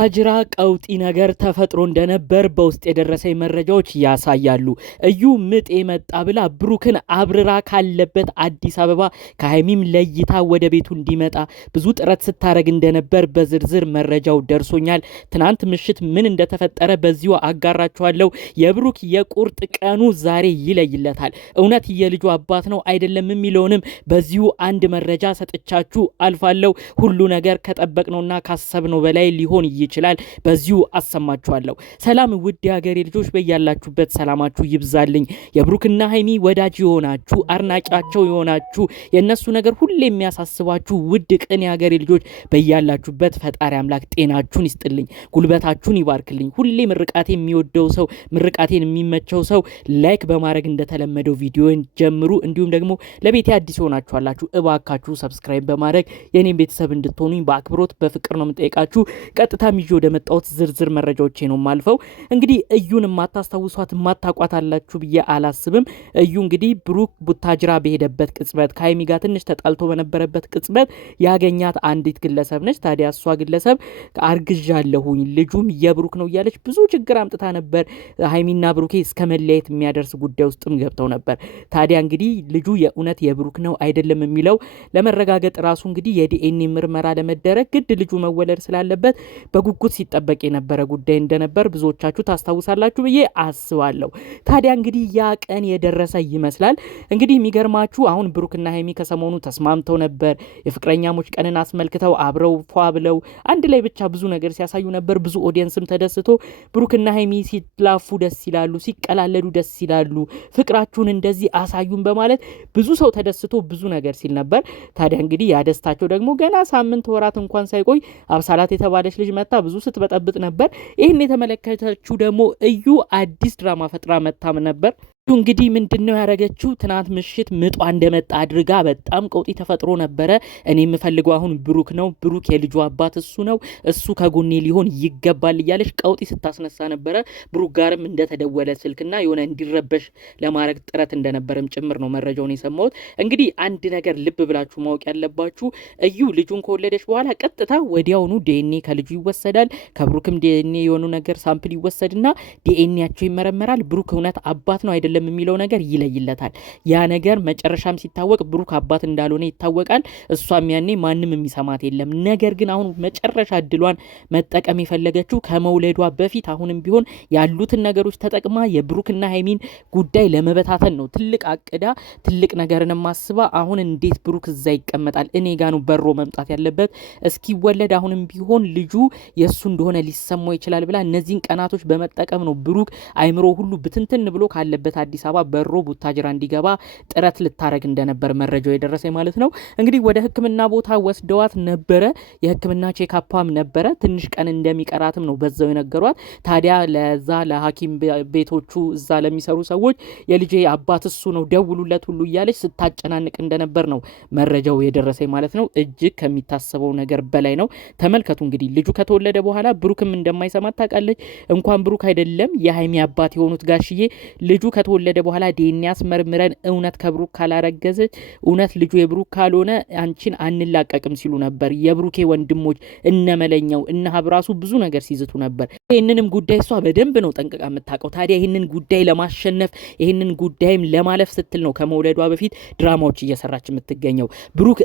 ቡታጅራ ቀውጢ ነገር ተፈጥሮ እንደነበር በውስጥ የደረሰኝ መረጃዎች ያሳያሉ። እዩ ምጥ የመጣ ብላ ብሩክን አብርራ ካለበት አዲስ አበባ ከሀይሚም ለይታ ወደ ቤቱ እንዲመጣ ብዙ ጥረት ስታረግ እንደነበር በዝርዝር መረጃው ደርሶኛል። ትናንት ምሽት ምን እንደተፈጠረ በዚሁ አጋራችኋለሁ። የብሩክ የቁርጥ ቀኑ ዛሬ ይለይለታል። እውነት የልጁ አባት ነው አይደለም የሚለውንም በዚሁ አንድ መረጃ ሰጥቻችሁ አልፋለሁ። ሁሉ ነገር ከጠበቅነውና ካሰብነው በላይ ሊሆን ይችላል። በዚሁ አሰማችኋለሁ። ሰላም ውድ የሀገሬ ልጆች፣ በያላችሁበት ሰላማችሁ ይብዛልኝ። የብሩክና ሀይሚ ወዳጅ የሆናችሁ አድናቂያቸው የሆናችሁ የነሱ ነገር ሁሌ የሚያሳስባችሁ ውድ ቅን የሀገሬ ልጆች በያላችሁበት ፈጣሪ አምላክ ጤናችሁን ይስጥልኝ፣ ጉልበታችሁን ይባርክልኝ። ሁሌ ምርቃቴ የሚወደው ሰው ምርቃቴን የሚመቸው ሰው ላይክ በማድረግ እንደተለመደው ቪዲዮን ጀምሩ። እንዲሁም ደግሞ ለቤቴ አዲስ ሆናችኋላችሁ እባካችሁ ሰብስክራይብ በማድረግ የኔን ቤተሰብ እንድትሆኑኝ በአክብሮት በፍቅር ነው የምጠይቃችሁ። ቀጥታ ይዤ ወደ መጣሁት ዝርዝር መረጃዎቼ ነው ማልፈው። እንግዲህ እዩን የማታስታውሷት የማታቋት አላችሁ ብዬ አላስብም። እዩ እንግዲህ ብሩክ ቡታጅራ በሄደበት ቅጽበት ከሀይሚ ጋር ትንሽ ተጣልቶ በነበረበት ቅጽበት ያገኛት አንዲት ግለሰብ ነች። ታዲያ እሷ ግለሰብ አርግዣለሁኝ ልጁም የብሩክ ነው እያለች ብዙ ችግር አምጥታ ነበር። ሀይሚና ብሩኬ እስከ መለያየት የሚያደርስ ጉዳይ ውስጥም ገብተው ነበር። ታዲያ እንግዲህ ልጁ የእውነት የብሩክ ነው አይደለም የሚለው ለመረጋገጥ ራሱ እንግዲህ የዲኤንኤ ምርመራ ለመደረግ ግድ ልጁ መወለድ ስላለበት በጉጉት ሲጠበቅ የነበረ ጉዳይ እንደነበር ብዙዎቻችሁ ታስታውሳላችሁ ብዬ አስባለሁ። ታዲያ እንግዲህ ያ ቀን የደረሰ ይመስላል። እንግዲህ የሚገርማችሁ አሁን ብሩክና ሀይሚ ከሰሞኑ ተስማምተው ነበር። የፍቅረኛሞች ቀንን አስመልክተው አብረው ፏ ብለው አንድ ላይ ብቻ ብዙ ነገር ሲያሳዩ ነበር። ብዙ ኦዲየንስም ተደስቶ ብሩክና ሀይሚ ሲላፉ ደስ ይላሉ፣ ሲቀላለዱ ደስ ይላሉ፣ ፍቅራችሁን እንደዚህ አሳዩን በማለት ብዙ ሰው ተደስቶ ብዙ ነገር ሲል ነበር። ታዲያ እንግዲህ ያደስታቸው ደግሞ ገና ሳምንት ወራት እንኳን ሳይቆይ አብሳላት የተባለች ልጅ መታ ብዙ ስትበጠብጥ ነበር። ይህን የተመለከተችው ደግሞ እዩ አዲስ ድራማ ፈጥራ መታም ነበር። እንግዲህ ምንድነው ያደረገችው? ትናንት ምሽት ምጧ እንደመጣ አድርጋ በጣም ቀውጢ ተፈጥሮ ነበረ። እኔ የምፈልገው አሁን ብሩክ ነው፣ ብሩክ የልጁ አባት እሱ ነው፣ እሱ ከጎኔ ሊሆን ይገባል እያለች ቀውጢ ስታስነሳ ነበረ። ብሩክ ጋርም እንደተደወለ ስልክና የሆነ እንዲረበሽ ለማድረግ ጥረት እንደነበረም ጭምር ነው መረጃውን የሰማሁት። እንግዲህ አንድ ነገር ልብ ብላችሁ ማወቅ ያለባችሁ እዩ ልጁን ከወለደች በኋላ ቀጥታ ወዲያውኑ ዲኤንኤ ከልጁ ይወሰዳል። ከብሩክም ዲኤንኤ የሆኑ ነገር ሳምፕል ይወሰድና ዲኤንኤያቸው ይመረመራል። ብሩክ እውነት አባት ነው አይደለም የሚለው ነገር ይለይለታል። ያ ነገር መጨረሻም ሲታወቅ ብሩክ አባት እንዳልሆነ ይታወቃል። እሷም ያኔ ማንም የሚሰማት የለም። ነገር ግን አሁን መጨረሻ እድሏን መጠቀም የፈለገችው ከመውለዷ በፊት አሁንም ቢሆን ያሉትን ነገሮች ተጠቅማ የብሩክና ሀይሚን ጉዳይ ለመበታተን ነው። ትልቅ አቅዳ ትልቅ ነገርን ማስባ አሁን እንዴት ብሩክ እዛ ይቀመጣል? እኔ ጋ ነው በሮ መምጣት ያለበት እስኪወለድ አሁንም ቢሆን ልጁ የእሱ እንደሆነ ሊሰማው ይችላል ብላ እነዚህን ቀናቶች በመጠቀም ነው ብሩክ አይምሮ ሁሉ ብትንትን ብሎ ካለበት አዲስ አበባ በሮ ቡታጅራ እንዲገባ ጥረት ልታረግ እንደነበር መረጃው የደረሰኝ ማለት ነው። እንግዲህ ወደ ሕክምና ቦታ ወስደዋት ነበረ። የሕክምና ቼክአፓም ነበረ። ትንሽ ቀን እንደሚቀራትም ነው በዛው የነገሯት። ታዲያ ለዛ ለሐኪም ቤቶቹ እዛ ለሚሰሩ ሰዎች የልጄ አባት እሱ ነው ደውሉለት ሁሉ እያለች ስታጨናንቅ እንደነበር ነው መረጃው የደረሰኝ ማለት ነው። እጅግ ከሚታሰበው ነገር በላይ ነው። ተመልከቱ እንግዲህ ልጁ ከተወለደ በኋላ ብሩክም እንደማይሰማት ታውቃለች። እንኳን ብሩክ አይደለም የሀይሚ አባት የሆኑት ጋሽዬ ልጁ ከተወለደ በኋላ ዲኤንኤ አስመርምረን እውነት ከብሩክ ካላረገዘች እውነት ልጁ የብሩክ ካልሆነ አንቺን አንላቀቅም ሲሉ ነበር። የብሩኬ ወንድሞች እነመለኛው እነ ሀብራሱ ብዙ ነገር ሲዝቱ ነበር። ይህንንም ጉዳይ እሷ በደንብ ነው ጠንቅቃ የምታውቀው። ታዲያ ይህንን ጉዳይ ለማሸነፍ ይህንን ጉዳይም ለማለፍ ስትል ነው ከመውለዷ በፊት ድራማዎች እየሰራች የምትገኘው። ብሩክ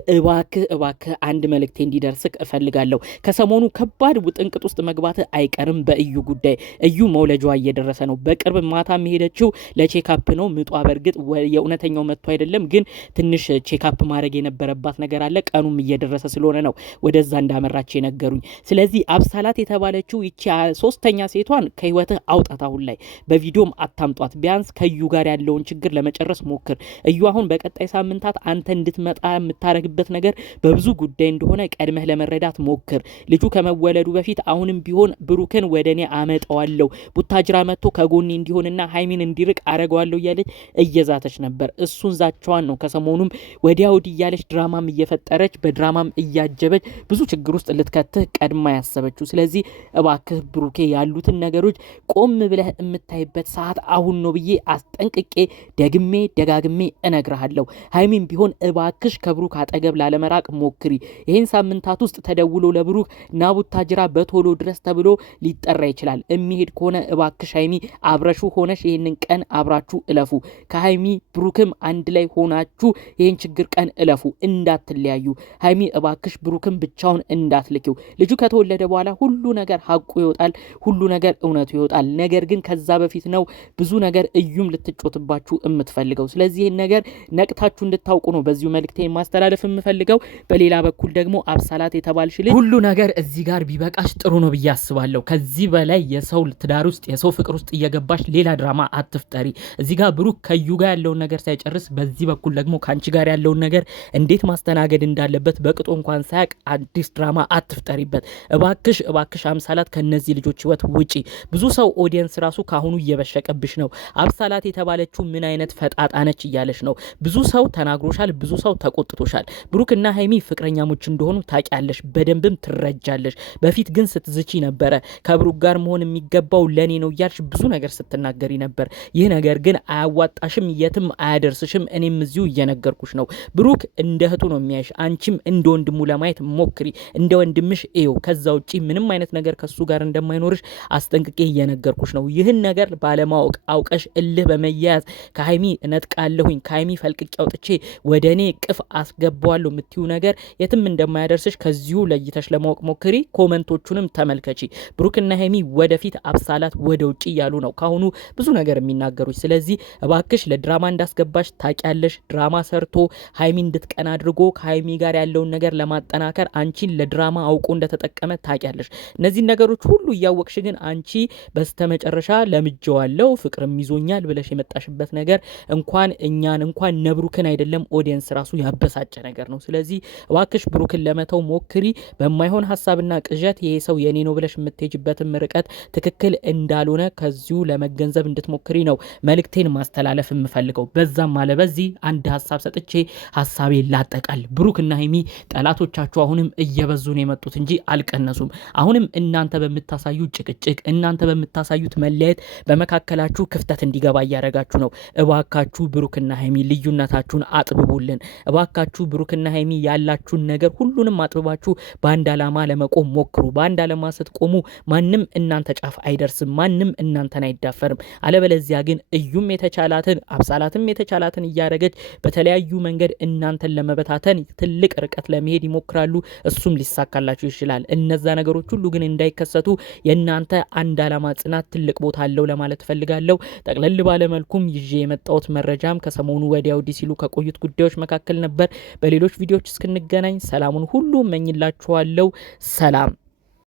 እባክህ አንድ መልእክቴ እንዲደርስክ እፈልጋለሁ። ከሰሞኑ ከባድ ውጥንቅጥ ውስጥ መግባት አይቀርም በእዩ ጉዳይ። እዩ መውለጇ እየደረሰ ነው። በቅርብ ማታ ሄደችው ለቼክአፕ ነው። ምጧ በእርግጥ የእውነተኛው መጥቶ አይደለም፣ ግን ትንሽ ቼክአፕ ማድረግ የነበረባት ነገር አለ። ቀኑም እየደረሰ ስለሆነ ነው ወደዛ እንዳመራች የነገሩኝ። ስለዚህ አብሳላት የተባለችው ይቺ ሶስተኛ ሴቷን ከህይወትህ አውጣት። አሁን ላይ በቪዲዮም አታምጧት። ቢያንስ ከዩ ጋር ያለውን ችግር ለመጨረስ ሞክር። እዩ አሁን በቀጣይ ሳምንታት አንተ እንድትመጣ የምታረግበት ነገር በብዙ ጉዳይ እንደሆነ ቀድመህ ለመረዳት ሞክር። ልጁ ከመወለዱ በፊት አሁንም ቢሆን ብሩክን ወደኔ አመጣዋለሁ ቡታጅራ መጥቶ ከጎኔ እንዲሆንና ሀይሚን እንዲርቅ አረ አረጋዋለሁ እያለች እየዛተች ነበር። እሱን ዛቻዋን ነው ከሰሞኑም ወዲያ ወዲህ እያለች ድራማም እየፈጠረች በድራማም እያጀበች ብዙ ችግር ውስጥ ልትከትህ ቀድማ ያሰበችው። ስለዚህ እባክህ ብሩኬ ያሉትን ነገሮች ቆም ብለህ የምታይበት ሰዓት አሁን ነው ብዬ አስጠንቅቄ ደግሜ ደጋግሜ እነግርሃለሁ። ሀይሚም ቢሆን እባክሽ ከብሩክ አጠገብ ላለመራቅ ሞክሪ። ይህን ሳምንታት ውስጥ ተደውሎ ለብሩክ ናቡታጅራ በቶሎ ድረስ ተብሎ ሊጠራ ይችላል። የሚሄድ ከሆነ እባክሽ ሀይሚ አብረሹ ሆነሽ ይህንን ቀን አብራችሁ እለፉ። ከሀይሚ ብሩክም አንድ ላይ ሆናችሁ ይህን ችግር ቀን እለፉ፣ እንዳትለያዩ። ሀይሚ እባክሽ ብሩክም ብቻውን እንዳትልኪው። ልጁ ከተወለደ በኋላ ሁሉ ነገር ሀቁ ይወጣል፣ ሁሉ ነገር እውነቱ ይወጣል። ነገር ግን ከዛ በፊት ነው ብዙ ነገር እዩም ልትጮትባችሁ የምትፈልገው። ስለዚህ ይህን ነገር ነቅታችሁ እንድታውቁ ነው በዚሁ መልእክቴ ማስተላለፍ የምፈልገው። በሌላ በኩል ደግሞ አብሳላት የተባልሽ ልጅ ሁሉ ነገር እዚህ ጋር ቢበቃሽ ጥሩ ነው ብዬ አስባለሁ። ከዚህ በላይ የሰው ትዳር ውስጥ የሰው ፍቅር ውስጥ እየገባሽ ሌላ ድራማ አትፍጠሪ። እዚህ ጋር ብሩክ ከዩ ጋር ያለውን ነገር ሳይጨርስ በዚህ በኩል ደግሞ ከአንቺ ጋር ያለውን ነገር እንዴት ማስተናገድ እንዳለበት በቅጦ እንኳን ሳያቅ አዲስ ድራማ አትፍጠሪበት። እባክሽ እባክሽ አምሳላት ከነዚህ ልጆች ህይወት ውጪ። ብዙ ሰው ኦዲየንስ ራሱ ካሁኑ እየበሸቀብሽ ነው። አብሳላት የተባለችው ምን አይነት ፈጣጣ ነች እያለች ነው። ብዙ ሰው ተናግሮሻል፣ ብዙ ሰው ተቆጥቶሻል። ብሩክና ሀይሚ ፍቅረኛሞች እንደሆኑ ታውቂያለሽ፣ በደንብም ትረጃለሽ። በፊት ግን ስትዝቺ ነበረ። ከብሩክ ጋር መሆን የሚገባው ለኔ ነው እያልሽ ብዙ ነገር ስትናገሪ ነበር። ይህ ነገር ግን አያዋጣሽም፣ የትም አያደርስሽም። እኔም እዚሁ እየነገርኩሽ ነው። ብሩክ እንደ እህቱ ነው የሚያይሽ። አንቺም እንደ ወንድሙ ለማየት ሞክሪ፣ እንደ ወንድምሽ እዩ። ከዛ ውጪ ምንም አይነት ነገር ከሱ ጋር እንደማይኖርሽ አስጠንቅቄ እየነገርኩሽ ነው። ይህን ነገር ባለማወቅ አውቀሽ እልህ በመያያዝ ከሀይሚ እነጥቃለሁኝ፣ ከሀይሚ ፈልቅቄ አውጥቼ ወደ እኔ ቅፍ አስገባዋለሁ የምትዩ ነገር የትም እንደማያደርስሽ ከዚሁ ለይተሽ ለማወቅ ሞክሪ። ኮመንቶቹንም ተመልከቺ። ብሩክና ሀይሚ ወደፊት፣ አብሳላት ወደ ውጭ እያሉ ነው ካሁኑ ብዙ ነገር የሚናገሩች። ስለዚህ እባክሽ ለድራማ እንዳስገባሽ ታውቂያለሽ። ድራማ ሰርቶ ሀይሚ እንድትቀና አድርጎ ከሀይሚ ጋር ያለውን ነገር ለማጠናከር አንቺን ለድራማ አውቆ እንደተጠቀመ ታውቂያለሽ። እነዚህን ነገሮች ሁሉ እያወቅሽ ግን አንቺ በስተመጨረሻ ለምጄዋለሁ ፍቅርም ይዞኛል ብለሽ የመጣሽበት ነገር እንኳን እኛን እንኳን ነብሩክን አይደለም ኦዲየንስ ራሱ ያበሳጨ ነገር ነው። ስለዚህ እባክሽ ብሩክን ለመተው ሞክሪ። በማይሆን ሀሳብና ቅዠት ይሄ ሰው የኔ ነው ብለሽ የምትሄጅበትን ርቀት ትክክል እንዳልሆነ ከዚሁ ለመገንዘብ እንድትሞክሪ ነው መልእክቴን ማስተላለፍ የምፈልገው። በዛም አለ በዚህ አንድ ሀሳብ ሰጥቼ ሀሳቤ ላጠቃል። ብሩክና ሀይሚ ጠላቶቻችሁ አሁንም እየበዙ ነው የመጡት እንጂ አልቀነሱም። አሁንም እናንተ በምታሳዩት ጭቅጭቅ፣ እናንተ በምታሳዩት መለያየት በመካከላችሁ ክፍተት እንዲገባ እያደረጋችሁ ነው። እባካችሁ ብሩክና ሀይሚ ልዩነታችሁን አጥብቡልን። እባካችሁ ብሩክና ሀይሚ ያላችሁን ነገር ሁሉንም አጥብባችሁ በአንድ ዓላማ ለመቆም ሞክሩ። በአንድ ዓላማ ስትቆሙ ማንም እናንተ ጫፍ አይደርስም፣ ማንም እናንተን አይዳፈርም። አለበለዚያ ግን እዩም የተቻላትን አብሳላትም የተቻላትን እያደረገች በተለያዩ መንገድ እናንተን ለመበታተን ትልቅ ርቀት ለመሄድ ይሞክራሉ። እሱም ሊሳካላችሁ ይችላል። እነዛ ነገሮች ሁሉ ግን እንዳይከሰቱ የእናንተ አንድ ዓላማ ጽናት ትልቅ ቦታ አለው ለማለት ፈልጋለሁ። ጠቅለል ባለመልኩም ይዤ የመጣሁት መረጃም ከሰሞኑ ወዲያው ሲሉ ከቆዩት ጉዳዮች መካከል ነበር። በሌሎች ቪዲዮዎች እስክንገናኝ ሰላሙን ሁሉ መኝላችኋለሁ። ሰላም።